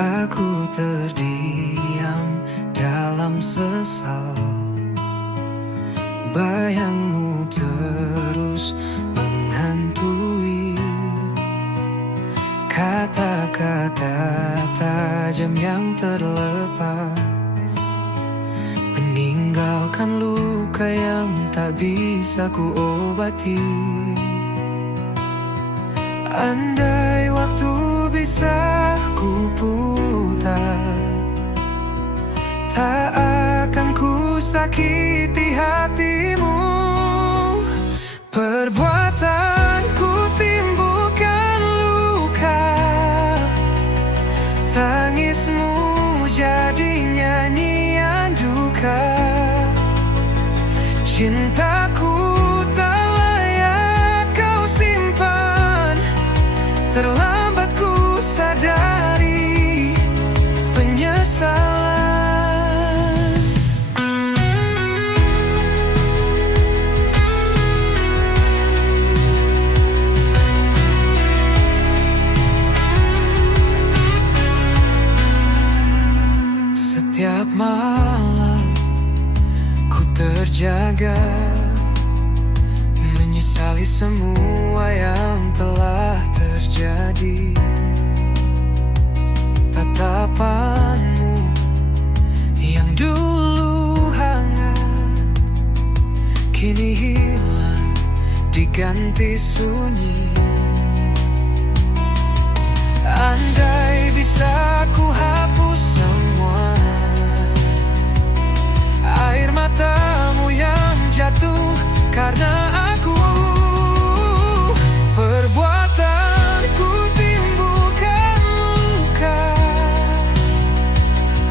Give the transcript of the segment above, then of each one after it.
Aku terdiam dalam sesal, bayangmu terus menghantui. Kata-kata tajam yang terlepas, meninggalkan luka yang tak bisa ku obati. Andai waktu bisa ku putar, tak akan ku sakiti hatimu. Perbuatanku timbulkan luka, tangismu jadi nyanyian duka. Cintaku tak layak kau simpan, terlambat ku sadari penyesalan. Setiap malam ku terjaga, menyesali semua yang telah terjadi. Tatapanmu yang dulu hangat, kini hilang diganti sunyi. Andai bisa ku hapus semua air matamu yang jatuh karena aku. Perbuatanku timbulkan luka,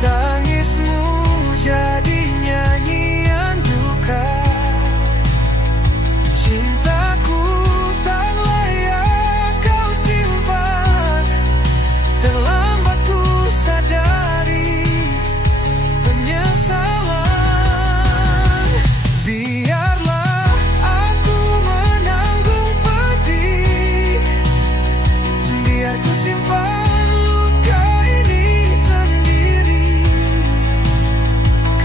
tangismu jadi nyanyian duka. Cintaku tak layak kau simpan, terlambat ku sadari penyesalan. Biarlah aku menanggung pedih, biar ku simpan luka ini sendiri.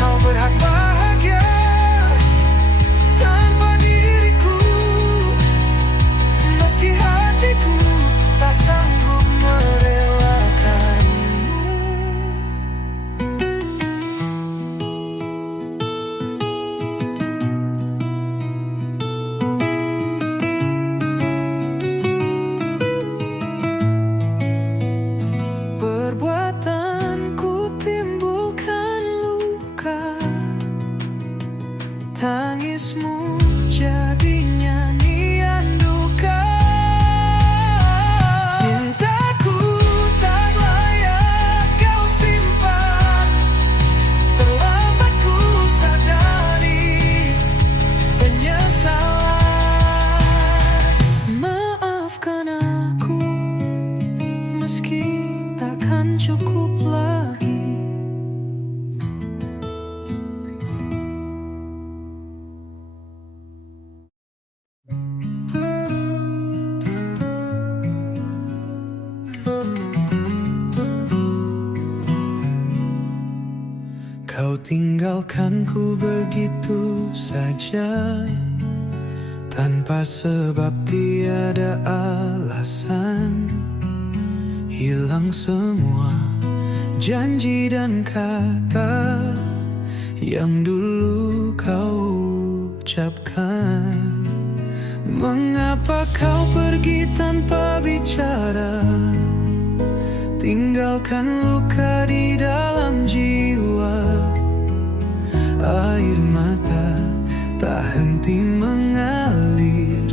Kau berhak bahagia tanpa diriku, meski hatiku tak sanggup merelakanmu. Perbuatanku timbulkan luka, tangismu jadi nyanyian duka. Cintaku tak layak kau simpan, terlambat ku sadari penyesalan. Maafkan aku, meski takkan cukup lagi. Kau tinggalkanku begitu saja, tanpa sebab tiada alasan. Hilang semua janji dan kata yang dulu kau ucapkan. Mengapa kau pergi tanpa bicara, tinggalkan luka di dalam jiwa. Air mata tak henti mengalir,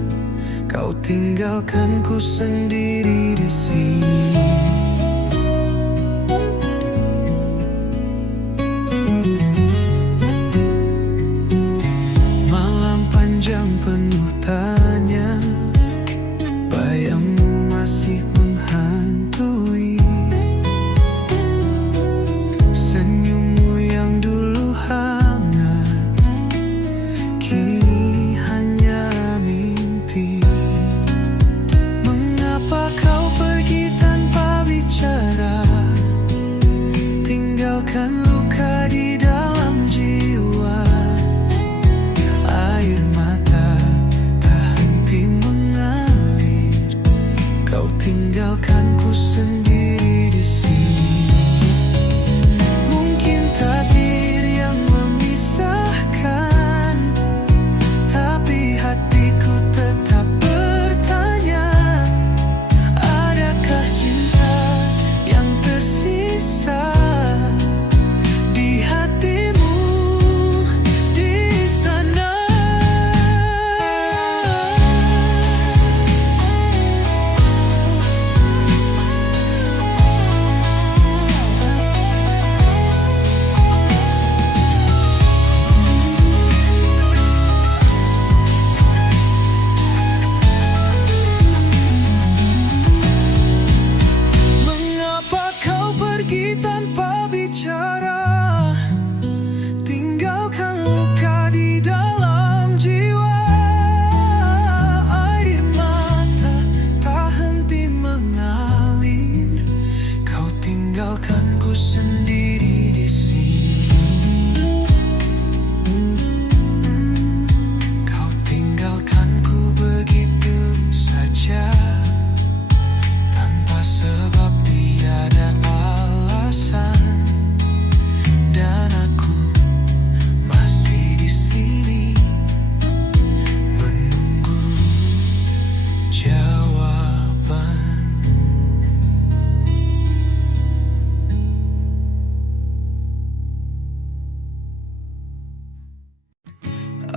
kau tinggalkanku sendiri di sini. Malam panjang penuh tanya, bayangmu masih menghantui. Senyummu yang dulu hangat, kini hanya mimpi. Mengapa kau pergi tanpa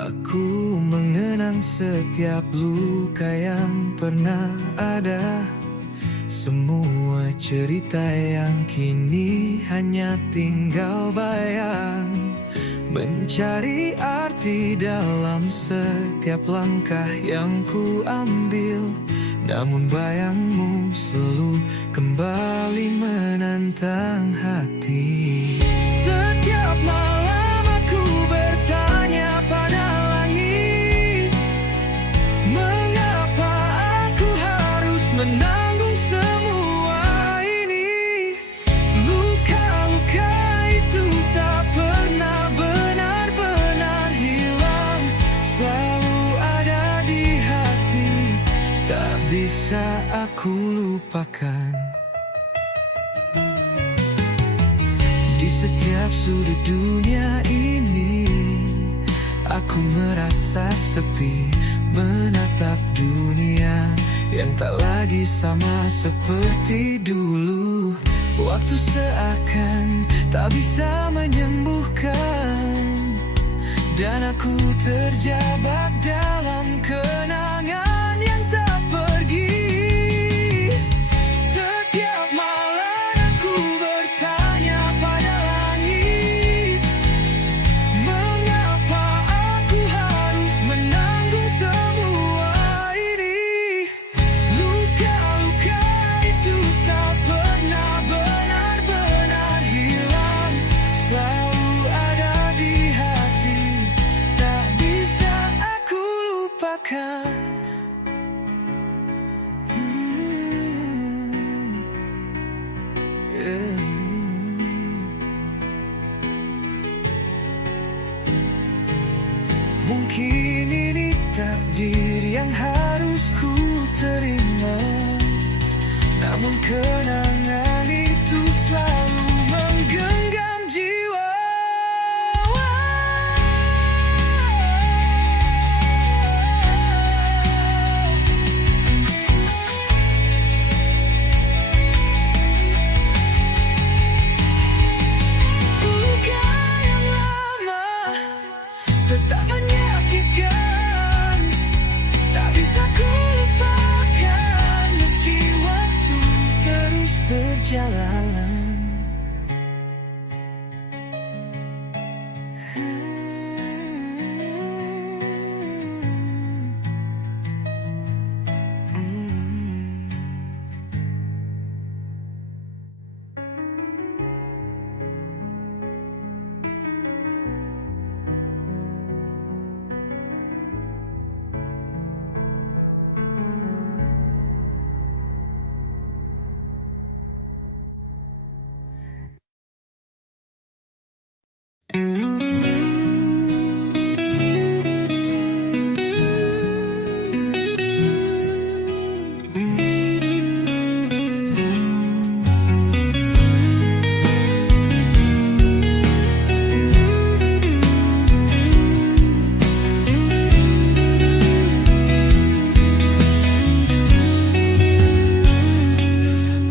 Aku mengenang setiap luka yang pernah ada, semua cerita yang kini hanya tinggal bayang. Mencari arti dalam setiap langkah yang ku ambil, namun bayangmu selalu kembali menantang hati. Setiap malam aku bertanya pada langit, mengapa aku harus menanggung semua ini? Luka-luka itu tak pernah benar-benar hilang, selalu ada di hati, tak bisa aku lupakan. Di setiap sudut dunia ini, aku merasa sepi, menatap dunia yang tak lagi sama seperti dulu. Waktu seakan tak bisa menyembuhkan, dan aku terjebak dalam kenangan yang tak pergi. Setiap malam aku bertanya pada langit, mengapa aku harus menanggung semua ini? Luka-luka itu tak pernah benar-benar hilang, selalu ada di hati, tak bisa aku lupakan. Mungkin ini takdir yang harus ku terima, namun kenangan itu selalu menggenggam jiwa. Luka yang lama tetap menyakitkan, tak bisa ku lupakan meski waktu terus berjalan.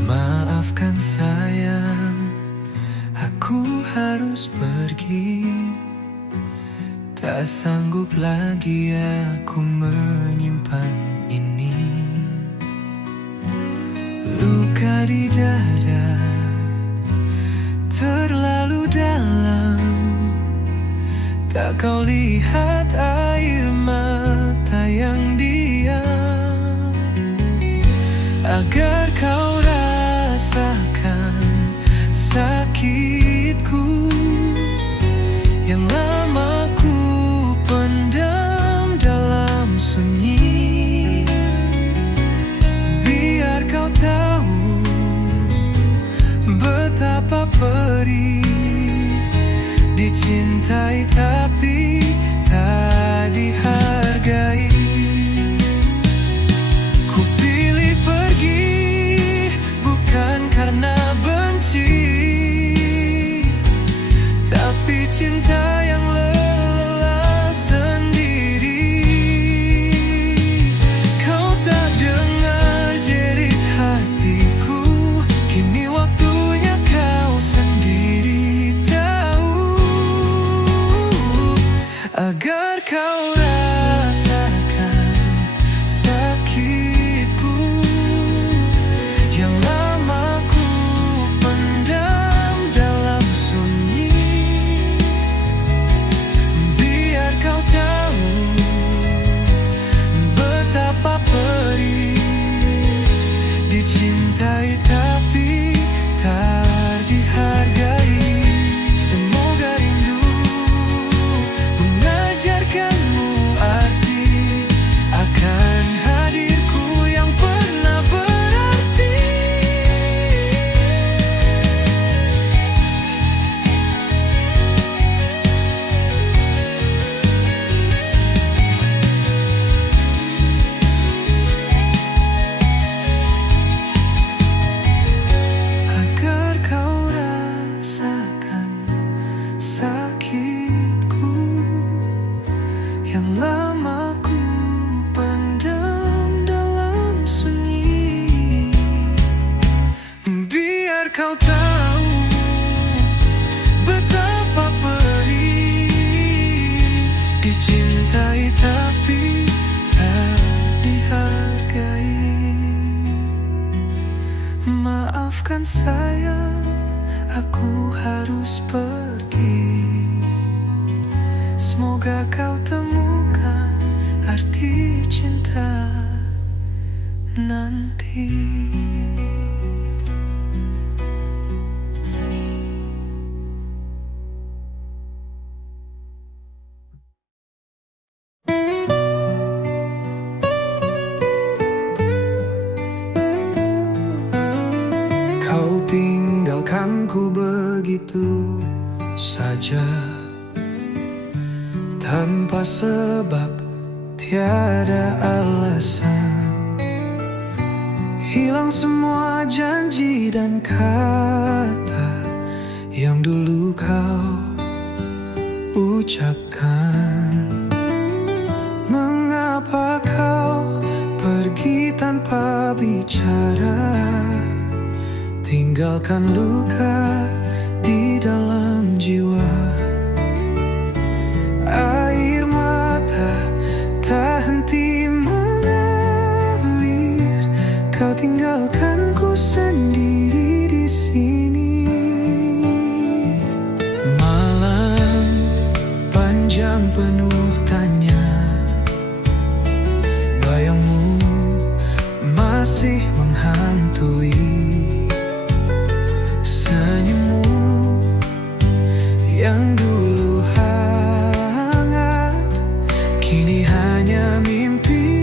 Maafkan sayang, aku harus pergi. Tak sanggup lagi aku menyimpan ini. Luka di dada terlalu dalam, tak kau lihat air mata yang diam. Agar kau rasakan sakitku yang lama ku pendam dalam sunyi. Biar kau tahu betapa perih dicintai tapi tak dihargai. Ku pilih pergi agar kau rasakan sakitku yang lama ku pendam dalam sunyi. Biar kau tahu betapa perih dicintai tapi tak dihargai. Semoga rindu mengajarkanmu arti akan hadirku yang pernah berarti. Agar kau rasakan sakitku yang lama ku pendam dalam sunyi. Biar kau tahu betapa perih dicintai tapi tak dihargai. Maafkan sayang, aku harus pergi. Semoga kau temukan arti cinta nanti. Kau tinggalkanku begitu saja, tanpa sebab, tiada alasan. Hilang semua janji dan kata yang dulu kau ucapkan. Mengapa kau pergi tanpa bicara, tinggalkan luka di dalam jiwa. Air mata tak henti mengalir, kau tinggalkanku sendiri di sini. Malam panjang penuh tanya, bayangmu masih menghantui. Senyummu yang dulu hangat kini hanya mimpi.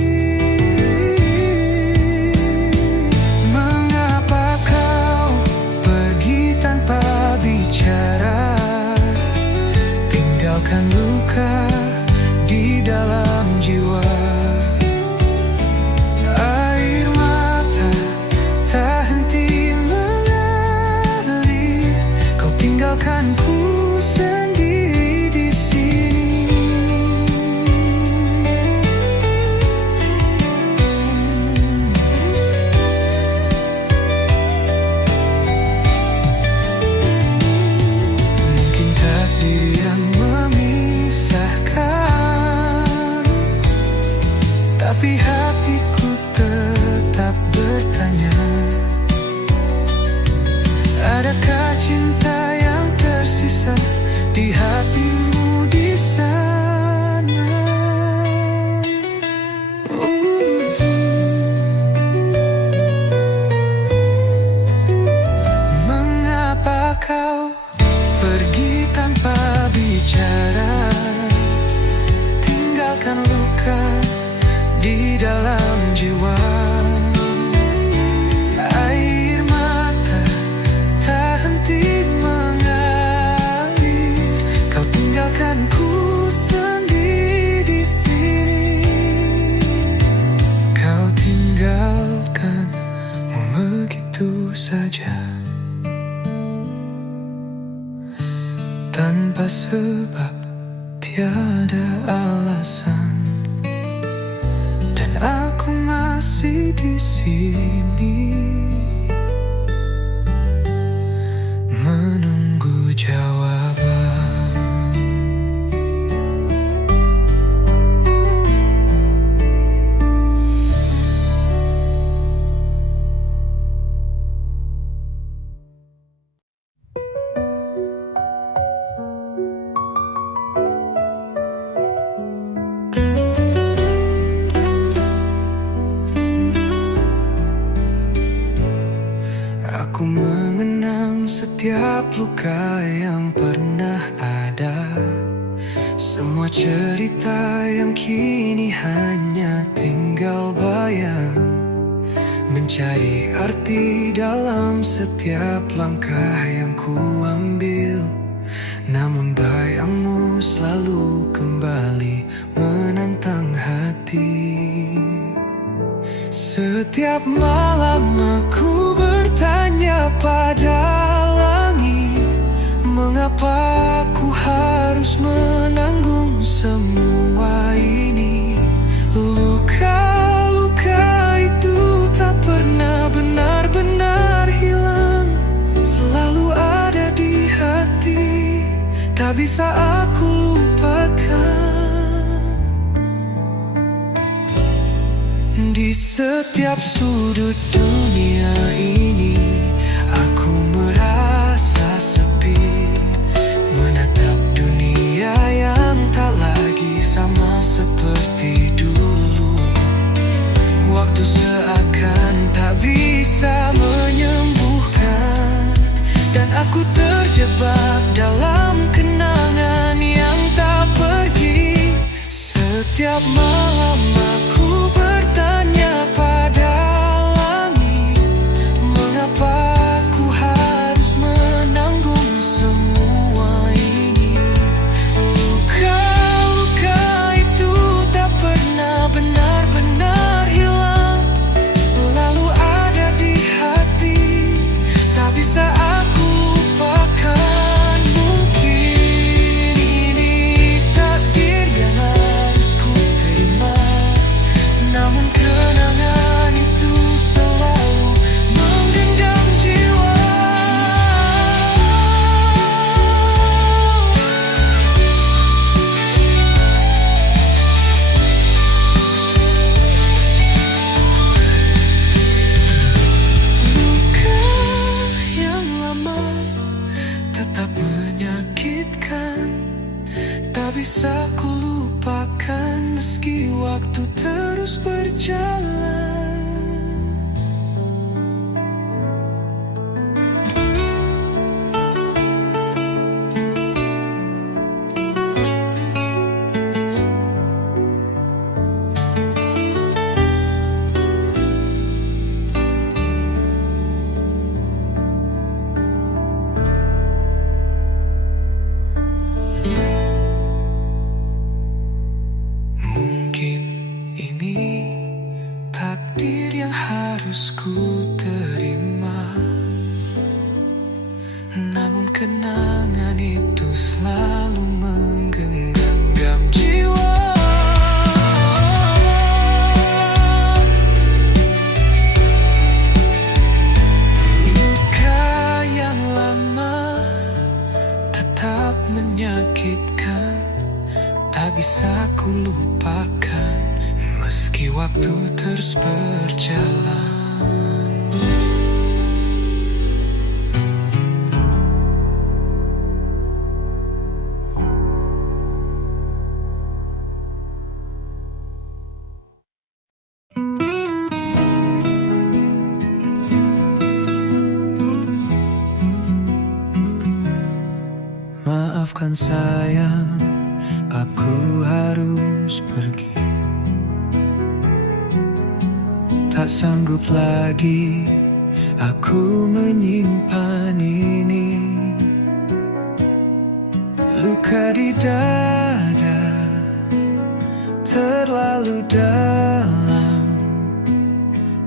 Mengapa kau pergi tanpa bicara, tinggalkan luka di dalam jiwa. Air mata tak henti mengalir, kau tinggalkanku sendiri di sini. Mungkin takdir yang memisahkan, tapi hatiku tetap bertanya, adakah cinta yang tersisa di hatimu di sana? Mengapa kau pergi tanpa bicara, tinggalkan luka di dalam jiwa. Air mata tak henti mengalir, kau tinggalkanku sendiri di sini. Kau tinggalkanmu begitu saja, tanpa sebab, tiada alasan. Dan aku masih di sini menunggu jawaban. setiap luka yang pernah ada, semua cerita yang kini hanya tinggal bayang, mencari arti dalam setiap langkah yang ku ambil. Namun bayangmu selalu kembali menantang hati. Setiap malam aku bertanya pada langit, mengapa ku harus menanggung semua ini? Luka-luka itu tak pernah benar-benar hilang, selalu ada di hati, tak bisa aku lupakan. Di setiap sudut dunia ini, aku merasa sepi, menatap dunia yang tak lagi sama seperti dulu. Waktu seakan tak bisa menyembuhkan, dan aku terjebak dalam kenangan yang tak pergi. Setiap malam aku bertanya pada langit, mengapa aku harus menanggung semua ini? Luka-luka itu tak pernah benar-benar hilang, selalu ada di hati, tak bisa aku lupakan. Mungkin ini takdir yang harus ku terima, namun kenangan itu selalu menggenggam jiwa. Luka yang lama tetap menyakitkan, tak bisa ku lupakan meski waktu terus berjalan. Mungkin ini takdir yang harus ku terima, namun kenangan itu selalu menggenggam jiwa. Luka yang lama tetap menyakitkan, tak bisa ku lupakan meski waktu terus berjalan. Maafkan sayang, aku harus pergi. Tak sanggup lagi aku menyimpan ini. Luka di dada terlalu dalam,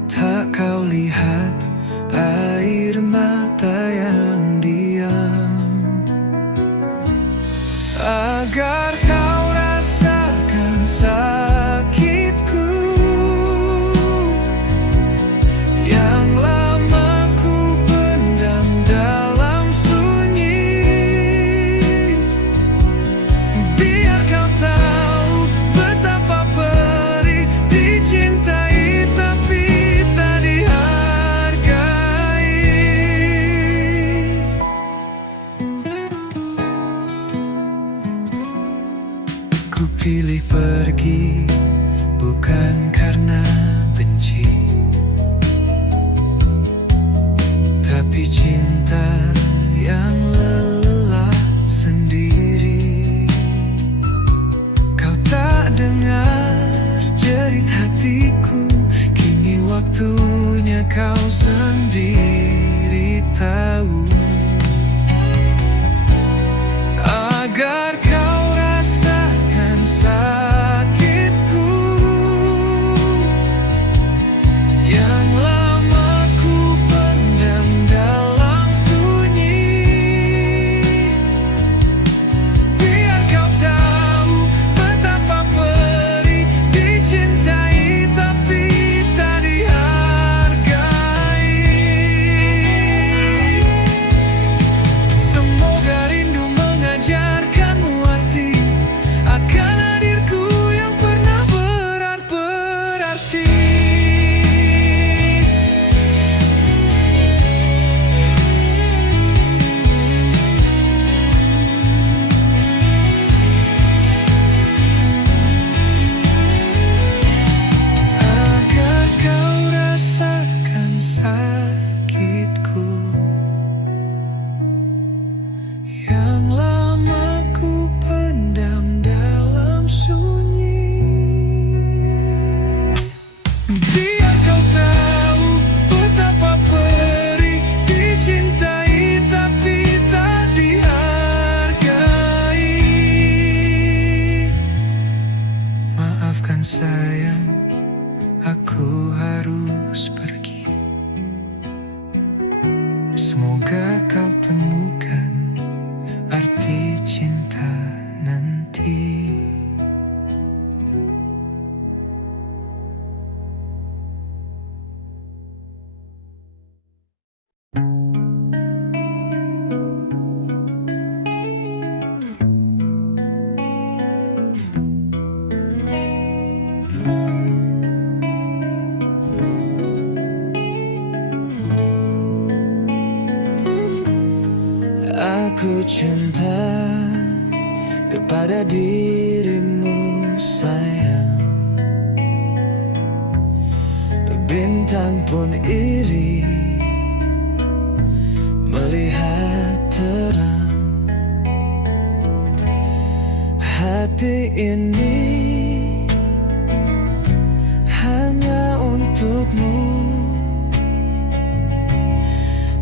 tak kau lihat air mata yang diam. Agar kau rasakan sakitku yang lama ku pendam dalam sunyi, biar kau tahu betapa perih dicintai tapi tak dihargai. Ku pilih pergi bukan karena benci, tapi cinta yang kau sendiri tahu, agar kau rasakan sakitku yang lama ku pendam dalam sunyi. Biar kau tahu betapa perih dicintai tapi tak dihargai. Semoga rindu mengajarkanmu arti akan hadirku yang pernah berarti. Agar kau rasakan sakitku yang lama ku pendam dalam sunyi. Biar kau tahu betapa perih dicintai tapi tak dihargai. Maafkan sayang, aku harus pergi. Semoga kau temukan arti cinta nanti. Aku cinta kepada dirimu sayang. Bintang pun iri melihat terang. Hati ini hanya untukmu,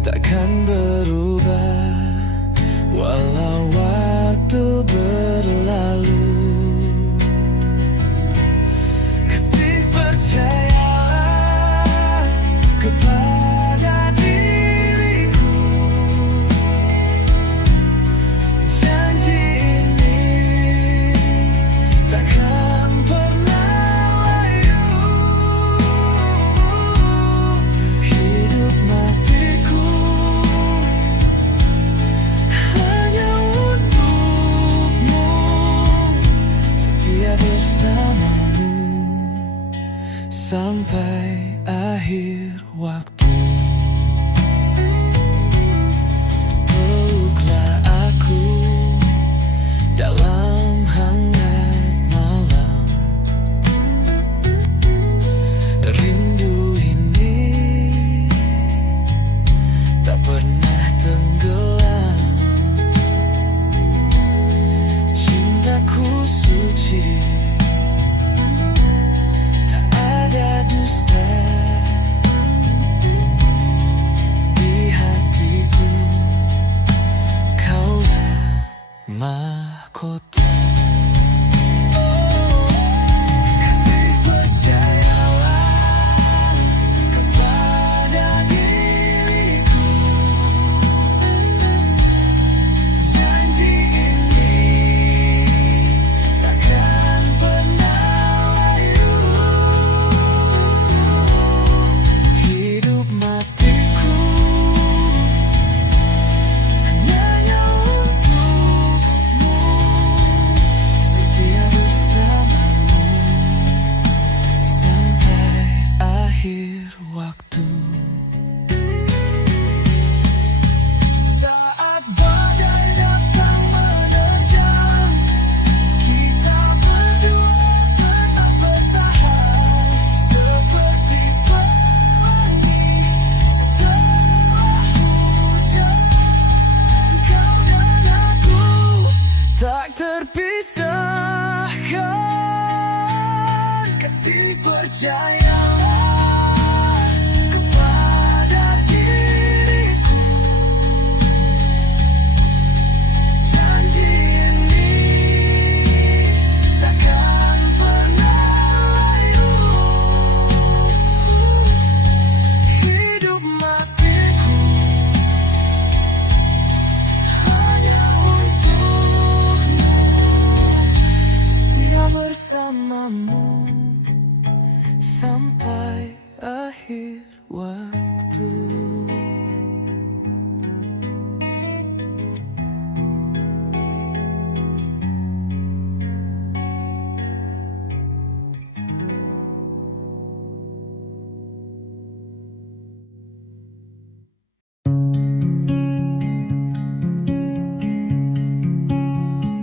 takkan berubah walau waktu berlalu. Kasih, percayalah kepada diriku. Janji ini takkan pernah layu. Hidup matiku hanya untukmu, setia bersamamu sampai akhir waktu. Peluklah aku dalam hangat malam. Rindu ini tak pernah tenggelam. Cintaku suci, tak ada dusta. Di hatiku kaulah mahkota. Kasih, percayalah kepada diriku. Janji ini takkan pernah layu. Hidup matiku hanya untukmu, setia bersamamu sampai akhir waktu. Saat badai datang menerjang, kita berdua tetap bertahan seperti pelangi setelah hujan. Kau dan aku tak terpisahkan. Kasih, percayalah kepada bersamamu sampai akhir waktu.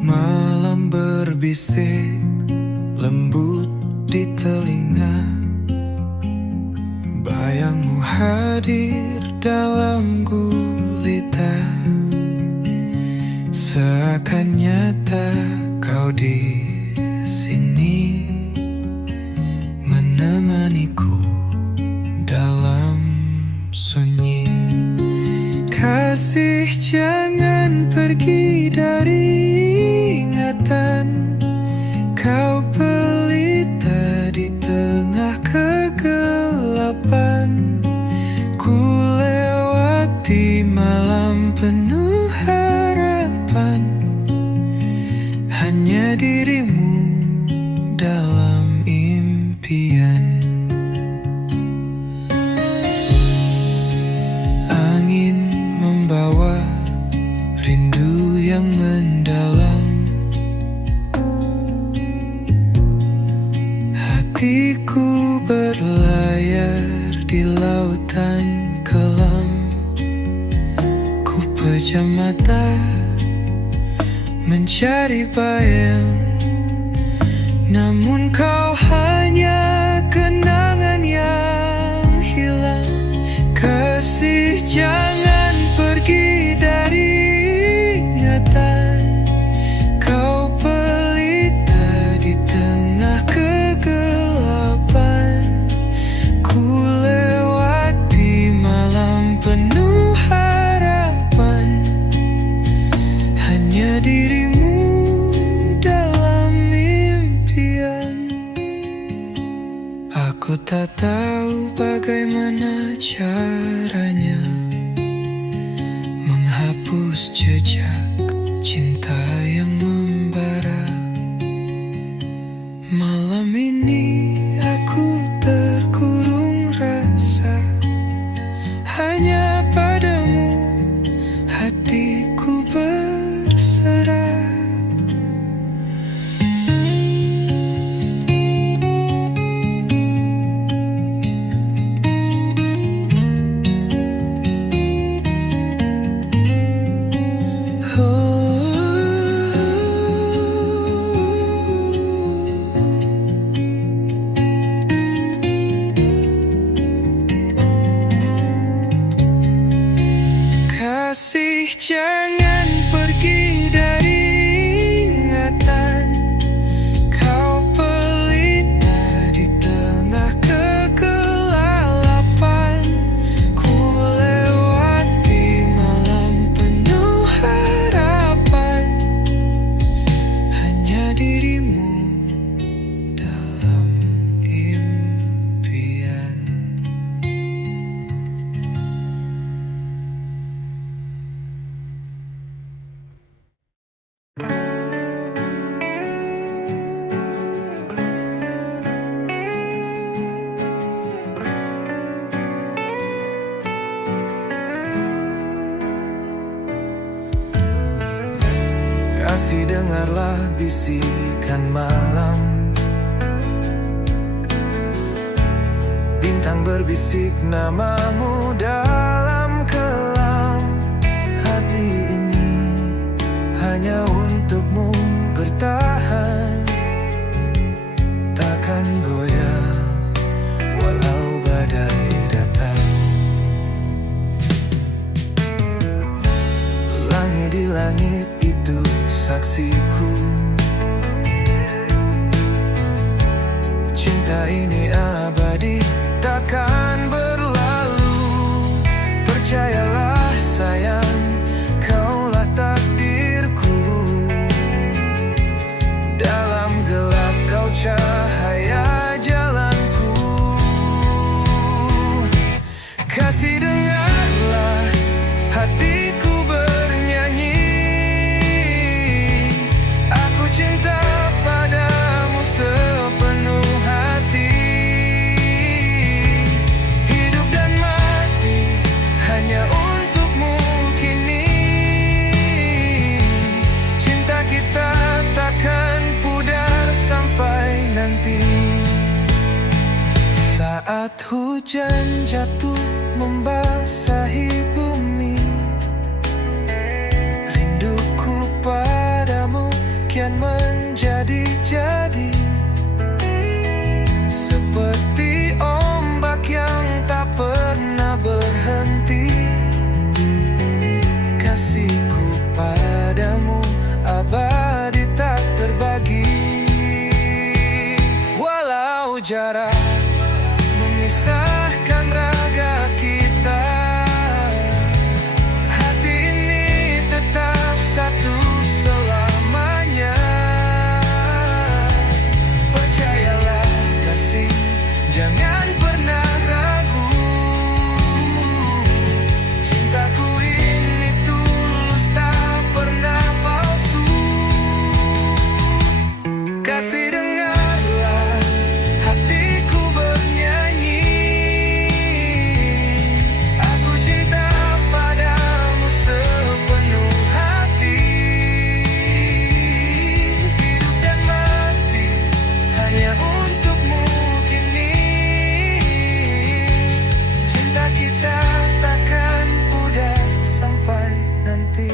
Malam berbisik lembut di telinga, bayangmu hadir dalam gulita, seakan nyata kau di sini menemaniku dalam sunyi. Kasih, jangan pergi dari ingatan, kau pelita di tengah kegelapan. Ku lewati malam penuh harapan, hanya dirimu dalam impian. Angin membawa rindu yang mendalam, hatiku berlayar di lautan kelam. Ku pejam mata mencari bayang, namun kau hanya kenangan yang hilang. Kasih, jangan pergi dari ingatan, kau pelita di tengah kegelapan. Ku lewati malam penuh harapan, hanya dirimu dalam impian. Aku tak tahu bagaimana caranya menghapus jejak cinta yang membara. Malam ini aku terkurung rasa, hanya padamu hatiku berserah. Kasih, jangan pergi dari ingatan, kau pelita di tengah kegelapan. Ku lewati malam penuh harapan, hanya dirimu dalam impian. Kasih, dengarlah bisikan malam, bintang berbisik namamu dalam kelam. Hati ini hanya untukmu bertahan, takkan goyah walau badai datang. Pelangi di langit itu saksiku, cinta ini abadi, takkan berlalu. Percayalah sayang, kaulah takdirku. Dalam gelap kau cahaya jalanku. Kasih, dengarlah hatiku bernyanyi, aku cinta padamu. Saat hujan jatuh membasahi bumi, rinduku padamu kian menjadi-jadi. Seperti ombak yang tak pernah berhenti, kasihku padamu abadi tak terbagi. Walau jarak memisahkan raga kita, hati ini tetap satu selamanya. Percayalah kasih, jangan pernah ragu. Cintaku ini tulus, tak pernah palsu. Kasih, dengarlah hatiku bernyanyi. Aku cinta padamu sepenuh hati. Hidup dan mati hanya untukmu kini. Cinta kita takkan pudar sampai nanti.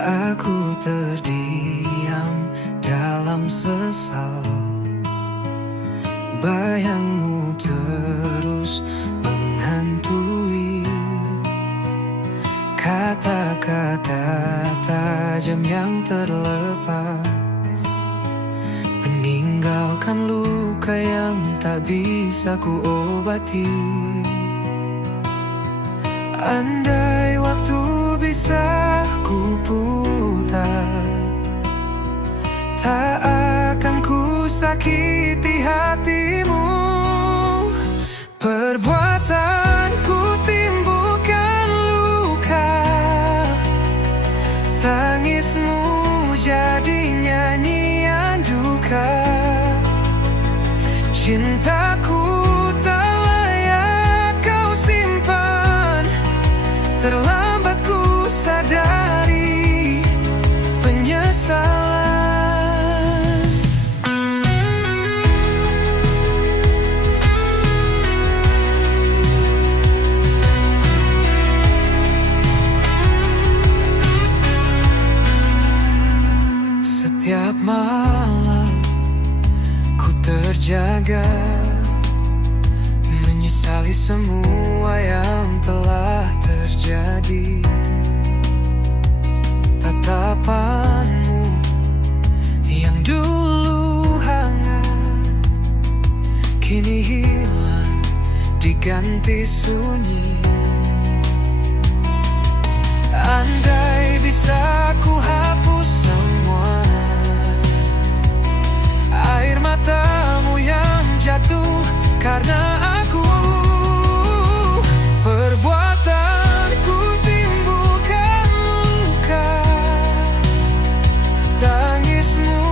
Aku terdiam dalam sesal, bayangmu terus menghantui. Kata-kata tajam yang terlepas, meninggalkan luka yang tak bisa ku obati. Andai waktu bisa ku putar, tak akan ku sakiti hatimu. Perbuatanku timbulkan luka, tangismu jadi nyanyian duka. Cintaku tak layak kau simpan, terlambat ku sadari penyesalan. Setiap malam ku terjaga, menyesali semua yang telah terjadi. Tatapanmu yang dulu hangat, kini hilang diganti sunyi. Andai bisa ku hapus semua air matamu yang jatuh karena aku. Perbuatanku timbulkan luka, tangismu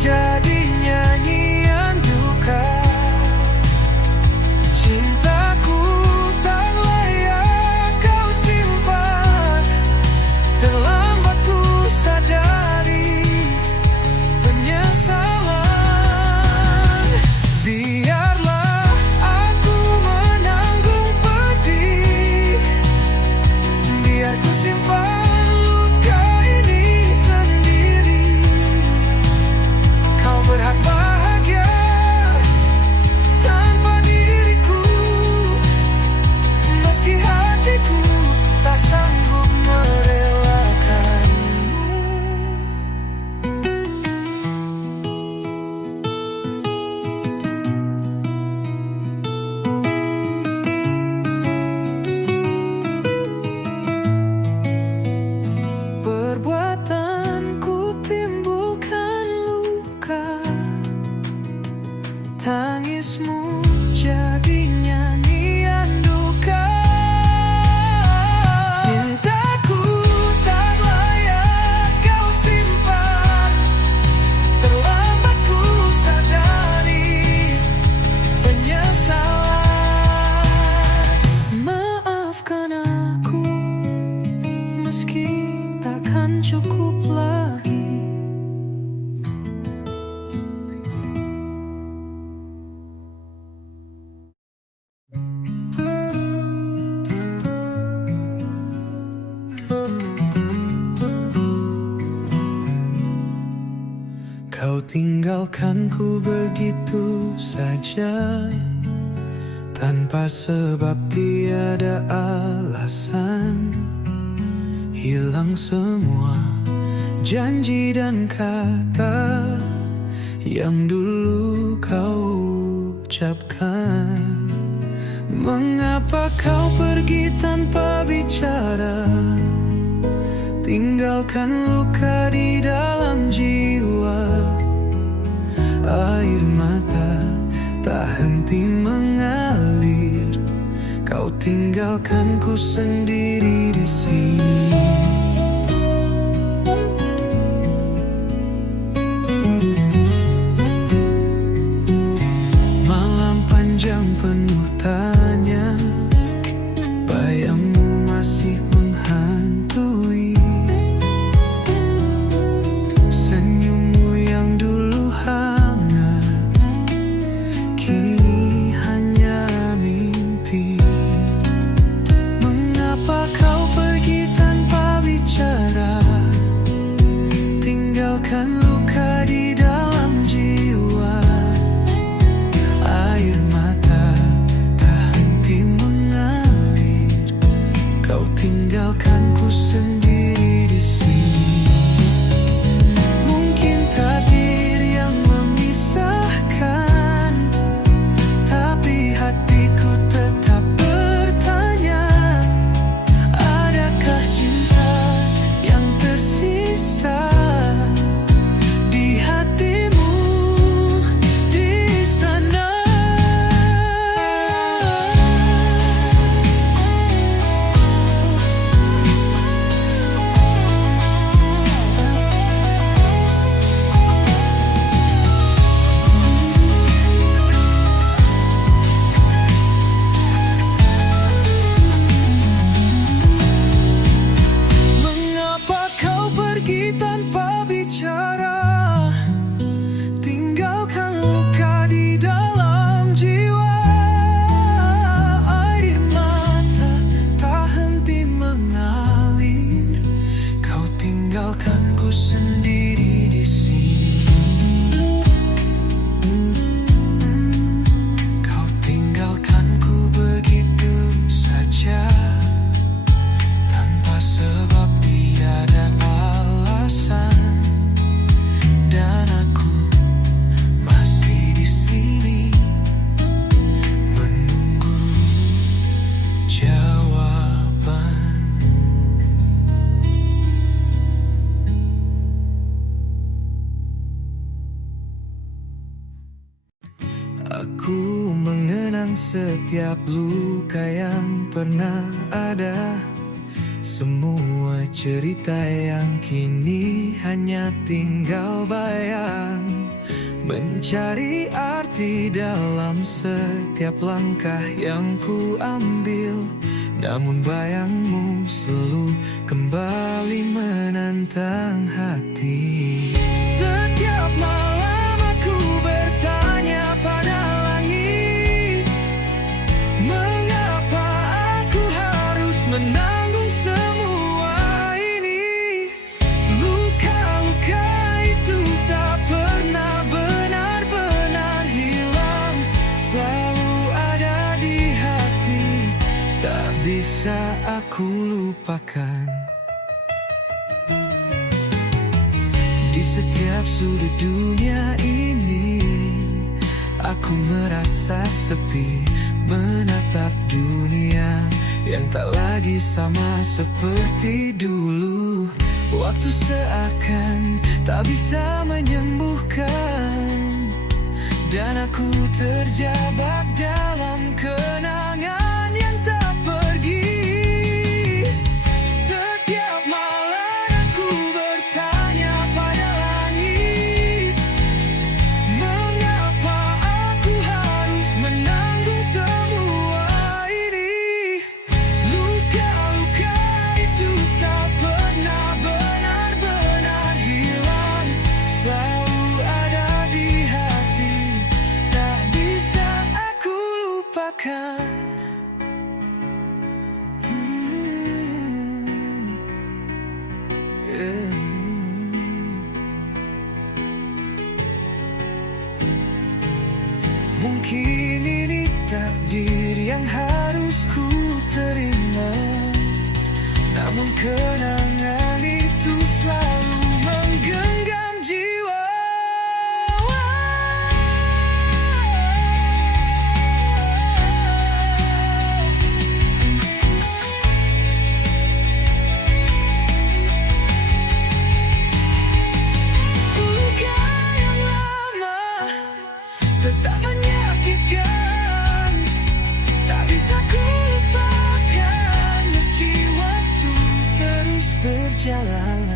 jadi nyanyian duka. Cintaku tak layak Kau tinggalkanku begitu saja, tanpa sebab tiada alasan. Hilang semua janji dan kata yang dulu kau ucapkan. Mengapa kau pergi tanpa bicara, tinggalkan luka di dalam jiwa. Air mata tak henti mengalir, kau tinggalkanku sendiri di sini. Malam panjang penuh tanya, bayangmu masih menghantui. Senyummu yang dulu hangat, kini hanya mimpi. Mengapa kau pergi tanpa bicara, tinggalkan luka di dalam jiwa. Air mata tak henti mengalir, kau tinggalkanku sendiri di sini. Mungkin takdir yang memisahkan, tapi hatiku tetap bertanya, adakah cinta yang tersisa di hatimu di sana? Mengapa kau pergi tanpa bicara, tinggalkan luka di dalam jiwa. Air mata tak henti mengalir, kau tinggalkanku sendiri di sini. Kau tinggalkanku begitu saja, tanpa sebab tiada alasan. Dan aku masih di sini menunggu jawaban. Aku mengenang setiap luka yang pernah ada, semua cerita yang kini hanya tinggal bayang. Mencari arti dalam setiap langkah yang ku ambil, namun bayangmu selalu kembali menantang hati. Setiap malam aku bertanya pada langit, mengapa aku harus menanggung semua ini? Luka-luka itu tak pernah benar-benar hilang, selalu ada di hati, tak bisa aku lupakan. Di setiap sudut dunia ini, aku merasa sepi, menatap dunia yang tak lagi sama seperti dulu. Waktu seakan tak bisa menyembuhkan, dan aku terjebak dalam kenangan yang tak pergi. Setiap malam aku bertanya pada langit, mengapa aku harus menanggung semua ini? Luka-luka itu tak pernah benar-benar hilang, selalu ada di hati, tak bisa aku lupakan. Mungkin ini takdir yang harus ku terima, namun kenangan itu selalu menggenggam jiwa. Luka yang lama tetap menyakitkan, tak bisa ku lupakan meski waktu terus berjalan.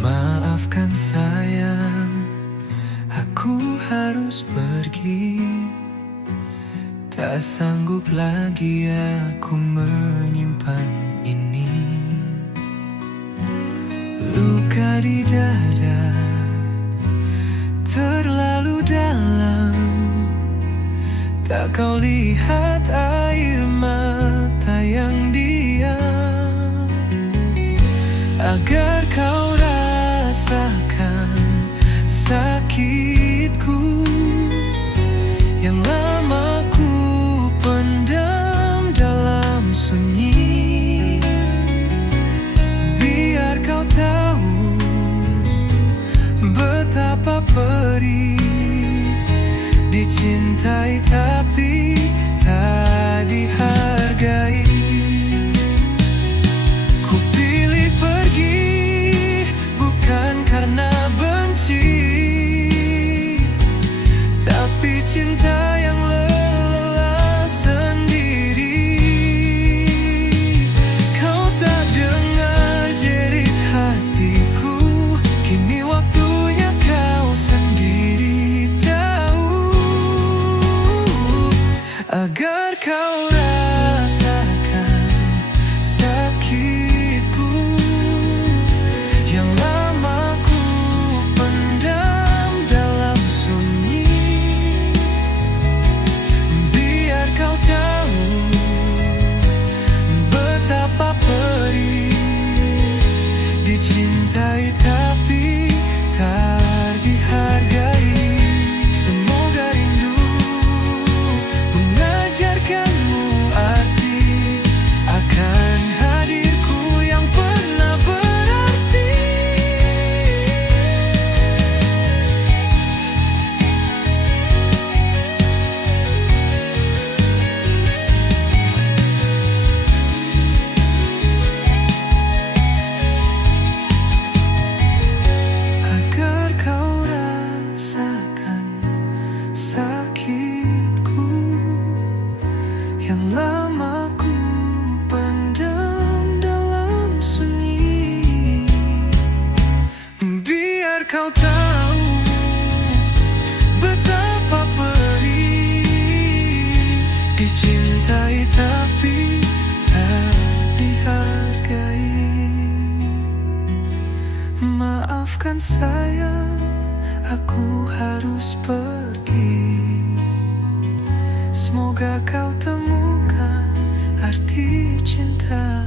Maafkan sayang, aku harus pergi. Tak sanggup lagi aku menyimpan ini. Luka di dada terlalu dalam, tak kau lihat air mata yang diam. Agar kau rasakan sakitku yang lama ku pendam dalam sunyi. Biar kau tahu betapa perih dicintai tapi tak dihargai. Ku pilih pergi bukan karena benci, tapi cinta yang lelah sendiri. Kau tak dengar jerit hatiku, kini waktunya kau sendiri tahu. Agar kau rasakan sakitku yang lama ku pendam dalam sunyi. Biar kau tahu betapa perih dicintai tapi tak dihargai. Semoga rindu mengajarkanmu arti akan hadirku yang pernah berarti. Agar kau rasakan sakitku yang lama ku pendam dalam sunyi. Biar kau tahu betapa perih dicintai tapi tak dihargai. Maafkan sayang, aku harus pergi. Semoga kau temukan arti cinta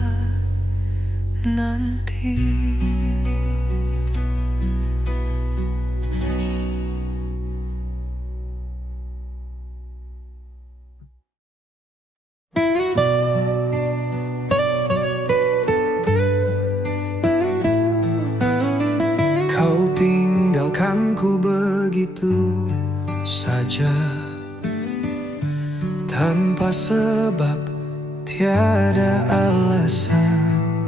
nanti. Kau tinggalkanku begitu saja, tanpa sebab, tiada alasan.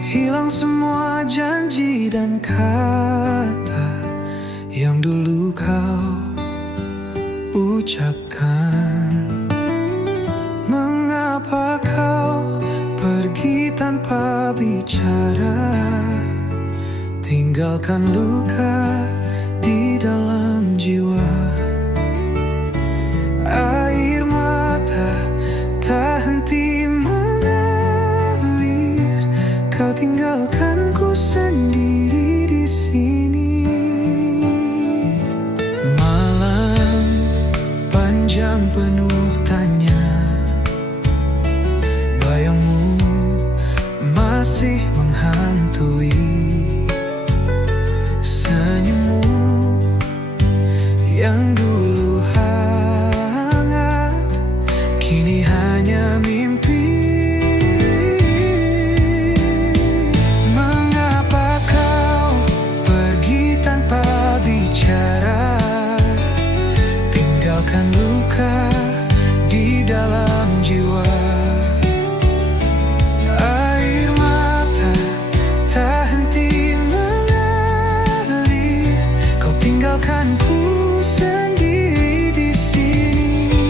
Hilang semua janji dan kata yang dulu kau ucapkan. Mengapa kau pergi tanpa bicara, tinggalkan luka di dalam jiwa. Air mata tak henti mengalir, kau tinggalkanku sendiri di sini. Malam panjang penuh tanya, bayangmu masih menghantui. Senyummu yang dulu hangat, kini hanya mimpi. Mengapa kau pergi tanpa bicara, tinggalkan luka di dalam jiwa. Air mata tak henti mengalir, kau tinggalkanku sendiri di sini.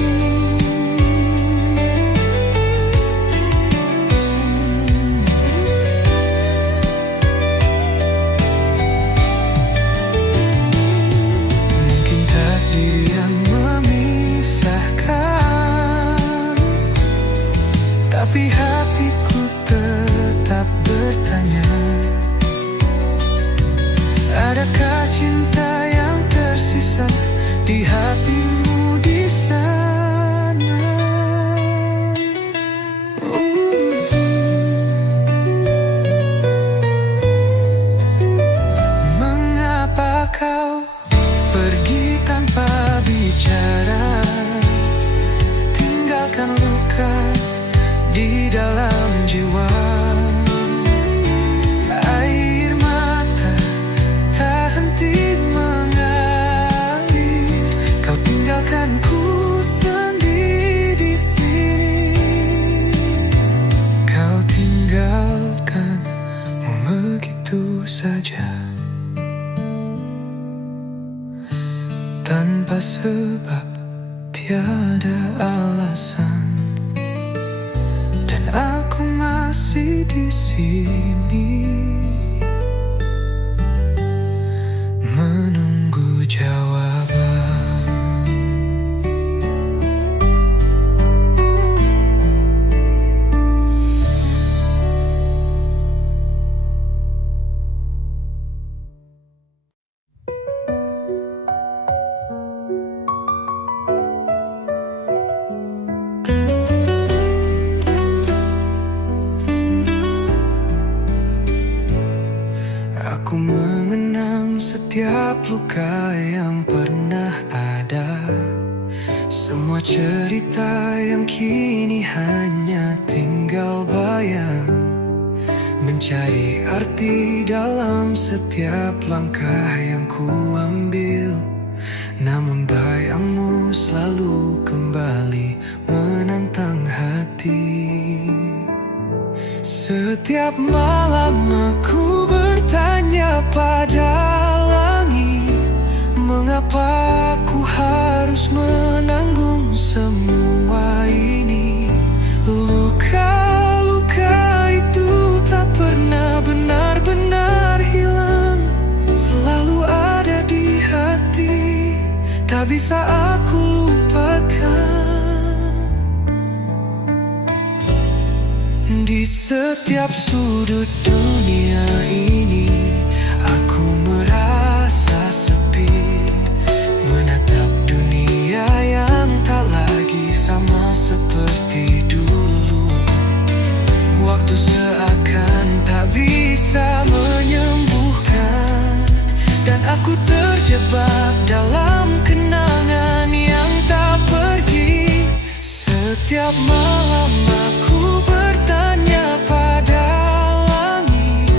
Mungkin takdir yang memisahkan, tapi hatiku tetap bertanya, adakah cinta yang tersisa di hatimu di sana? Mengapa kau pergi tanpa bicara, tinggalkan luka di dalam jiwa. Air mata tak henti mengalir, kau tinggalkanku sendiri di sini. Kau tinggalkanmu begitu saja, tanpa sebab, tiada alasan. Dan aku masih di sini menunggu jawaban. Aku mengenang setiap luka yang pernah ada, semua cerita yang kini hanya tinggal bayang, mencari arti dalam setiap langkah yang ku ambil. Namun bayangmu selalu kembali menantang hati. Setiap malam aku bertanya pada langit, mengapa ku harus menanggung semua ini? Luka-luka itu tak pernah benar-benar hilang, selalu ada di hati, tak bisa aku lupakan. Di setiap sudut dunia ini, aku merasa sepi, menatap dunia yang tak lagi sama seperti dulu. Waktu seakan tak bisa menyembuhkan, dan aku terjebak dalam kenangan yang tak pergi. Setiap malam aku bertanya pada langit,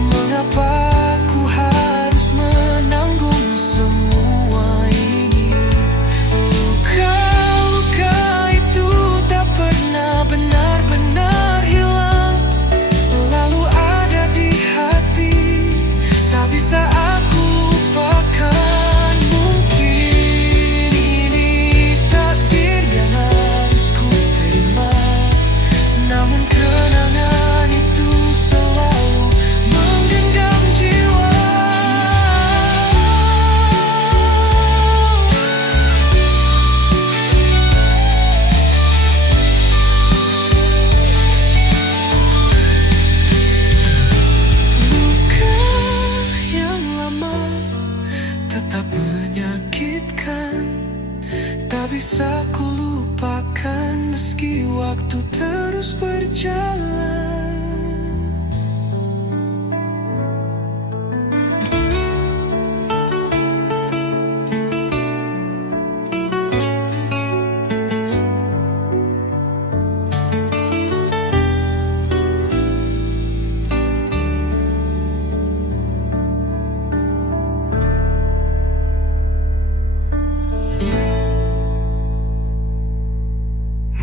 mengapa ku harus menanggung semua ini? Luka-luka bisa ku lupakan meski waktu terus berjalan.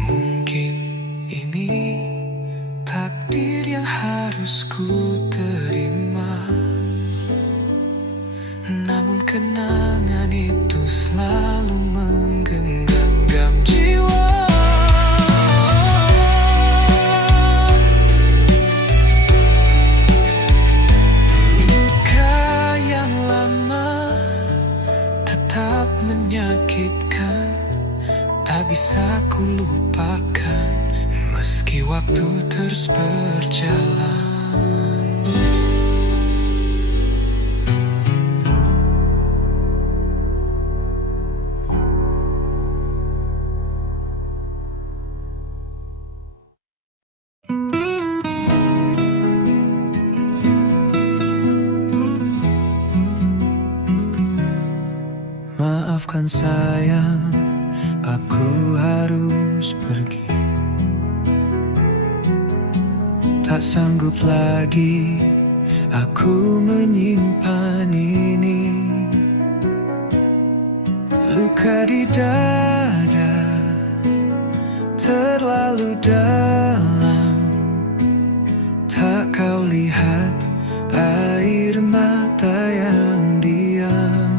Mungkin ini takdir yang harus ku terima, namun kenangan itu selalu menggenggam jiwa. Luka yang lama tetap menyakitkan, tak bisa ku lupakan meski waktu terus berjalan. Maafkan sayang, aku harus pergi. Tak sanggup lagi aku menyimpan ini. Luka di dada terlalu dalam, tak kau lihat air mata yang diam.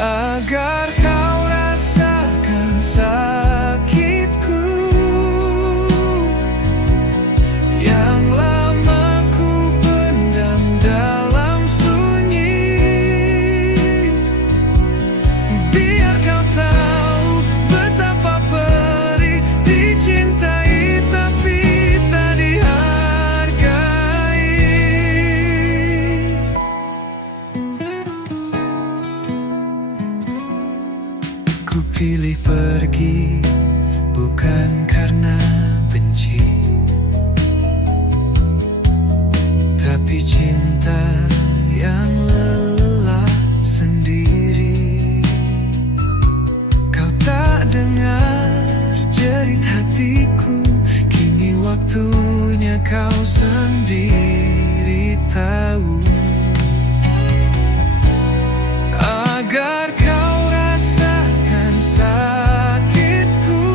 Agar kau rasakan sakitku yang lama ku pendam dalam sunyi. Biar kau tahu betapa perih dicintai tapi tak dihargai. Ku pilih pergi bukan karena benci, tapi cinta yang lelah sendiri. Kau tak dengar jerit hatiku, kini waktunya kau sendiri tahu. Agar kau rasakan sakitku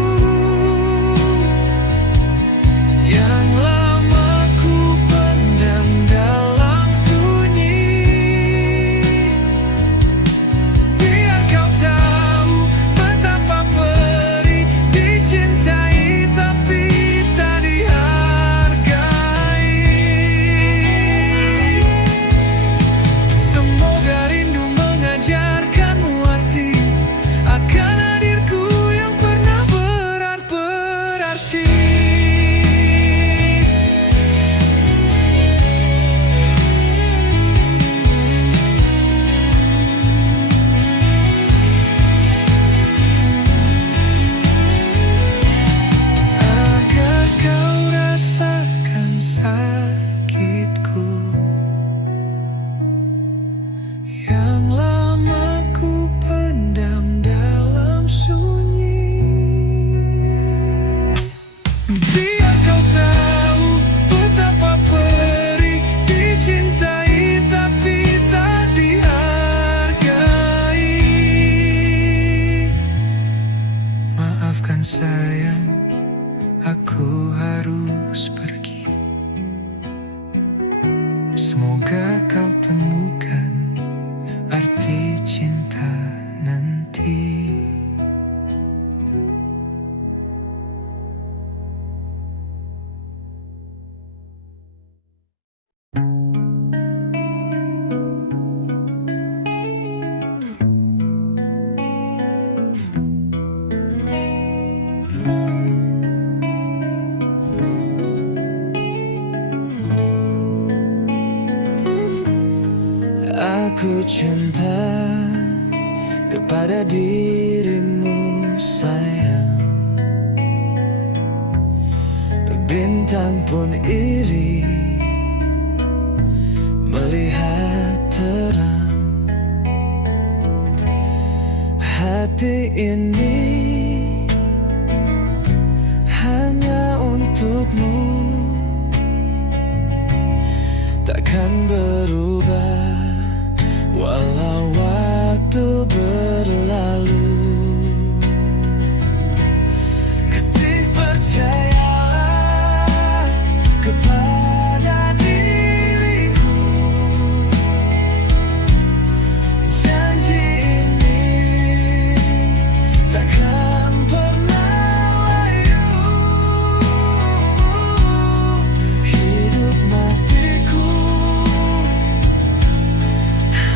yang lama ku pendam dalam sunyi. Biar kau tahu betapa perih dicintai tapi tak dihargai. Semoga rindu mengajarkanmu arti akan hadirku yang pernah berarti. Agar kau rasakan sakitku yang lama ku pendam dalam sunyi. Biar kau tahu betapa perih dicintai tapi tak dihargai. Maafkan sayang, aku harus pergi. Semoga kau temukan arti cinta nanti. Aku cinta kepada dirimu sayang. Bintang pun iri melihat terang hati ini hanya untukmu. Takkan berubah walau waktu berlalu. Kasih, percayalah kepada diriku. Janji ini takkan pernah layu. Hidup matiku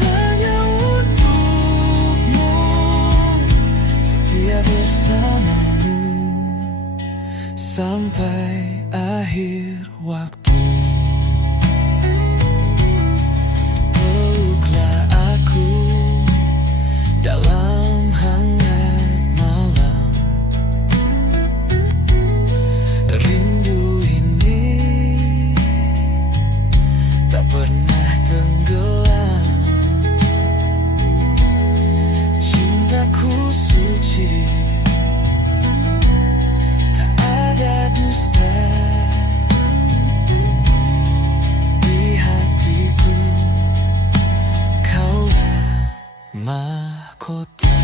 hanya untukmu, setia bersamamu sampai akhir waktu. Peluklah aku dalam hangat malam. Rindu ini tak pernah tenggelam. Cintaku suci, tak ada dusta. Di hatiku kaulah mahkota.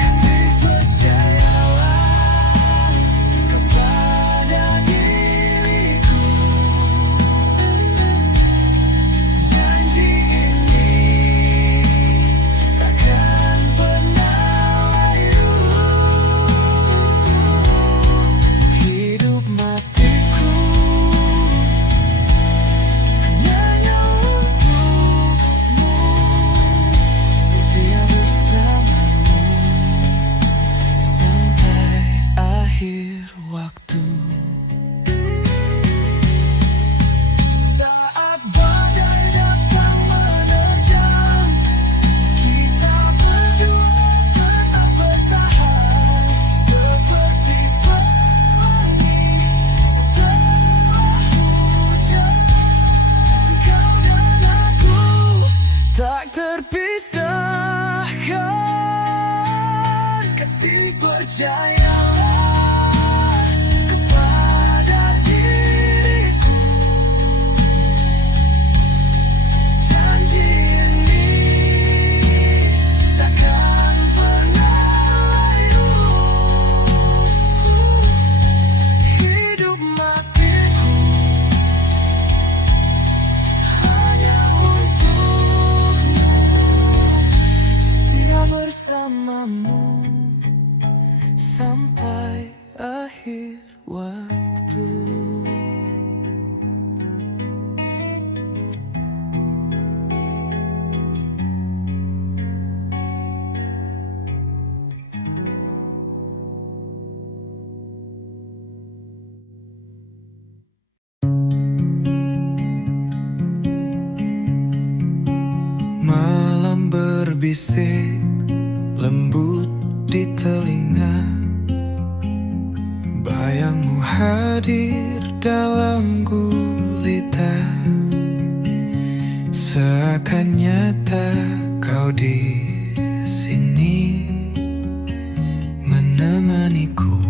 Kasih, percayalah kepada diriku. Janji ini takkan pernah layu. Hidup matiku hanya untukmu, setia bersamamu sampai akhir waktu. Saat badai datang menerjang, kita berdua tetap bertahan seperti pelangi setelah hujan. Kau dan aku tak terpisahkan. Kasih, percayalah kepada diriku. Janji ini takkan pernah layu. Hidup matiku hanya untukmu, setia bersamamu sampai akhir waktu. Malam berbisik lembut di telinga, bayangmu hadir dalam gulita. Seakan nyata kau di sini menemaniku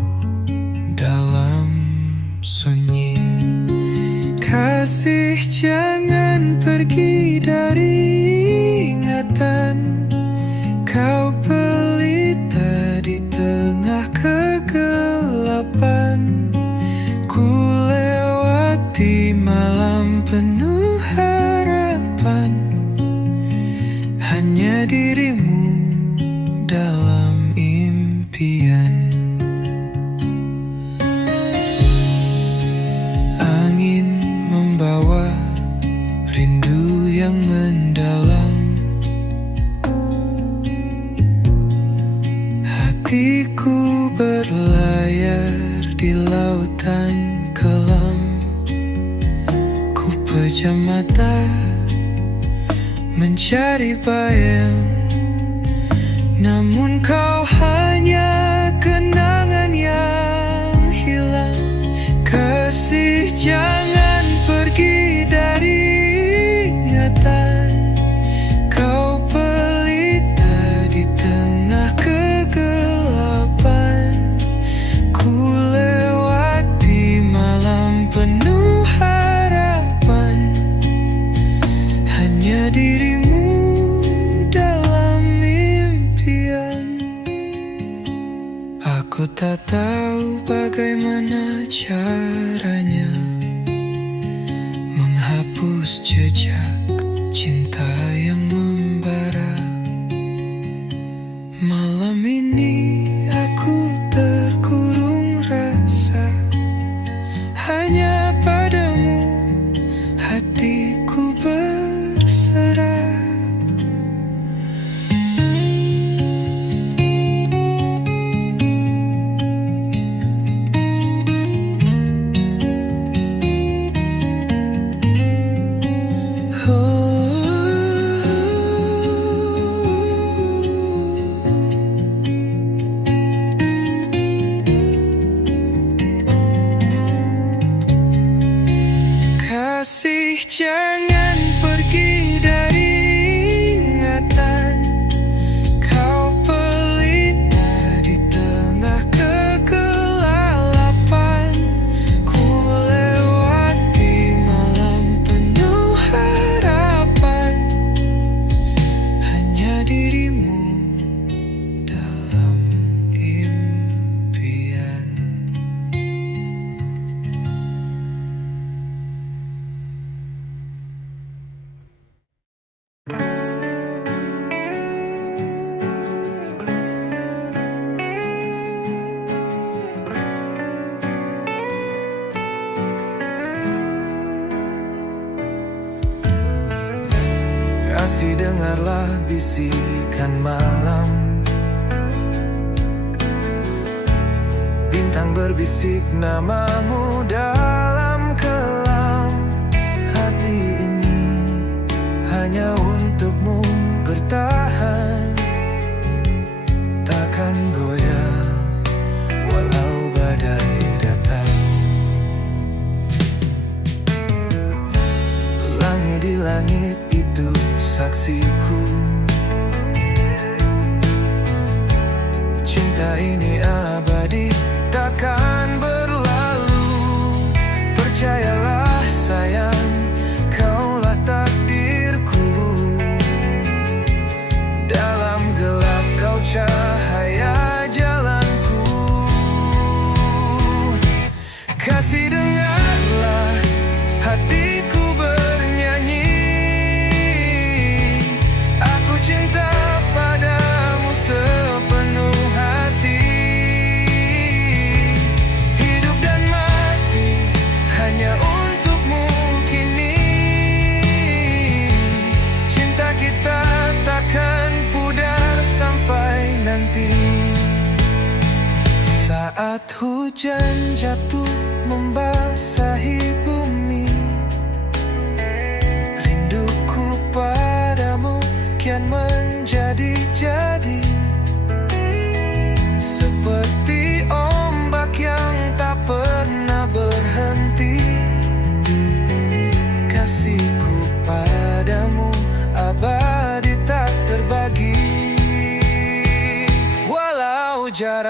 dalam sunyi. Kasih, jangan pergi dari ingatan. Kau pelita di tengah kegelapan. Ku lewati malam penuh harapan. Hanya dirimu dalam impian. Angin membawa rindu yang mendalam. Hatiku berlayar di lautan kelam. Ku pejam mata mencari bayang, namun kau hanya kenangan yang hilang. Kasih, jangan pergi dari ingatan. Kau pelita di tengah kegelapan. Ku lewati malam penuh harapan, hanya dirimu dalam impian. Aku tak tahu bagaimana caranya menghapus jejak cinta yang membara. Malam ini aku terkurung rasa, hanya padamu hatiku berserah. Kasih, jangan pergi dari ingatan. Kau pelita di tengah kegelapan. Ku lewati malam penuh harapan, hanya dirimu dalam impian. Kasih, dengarlah bisikan malam. Bintang berbisik namamu dalam kelam. Hati ini hanya untukmu bertahan, takkan goyah walau badai datang. Pelangi di langit itu saksiku, cinta ini abadi, takkan berlalu. Percayalah sayang, kaulah takdirku. Dalam gelap kau cahaya jalanku. Kasih, dengarlah hatiku bernyanyi. Aku cinta padamu sepenuh hati. Hidup dan mati hanya untukmu kini. Cinta kita takkan pudar sampai nanti. Saat hujan jatuh membasahi bumi, rinduku padamu kian menjadi-jadi. Seperti ombak yang tak pernah berhenti, kasihku padamu abadi tak terbagi. Walau jarak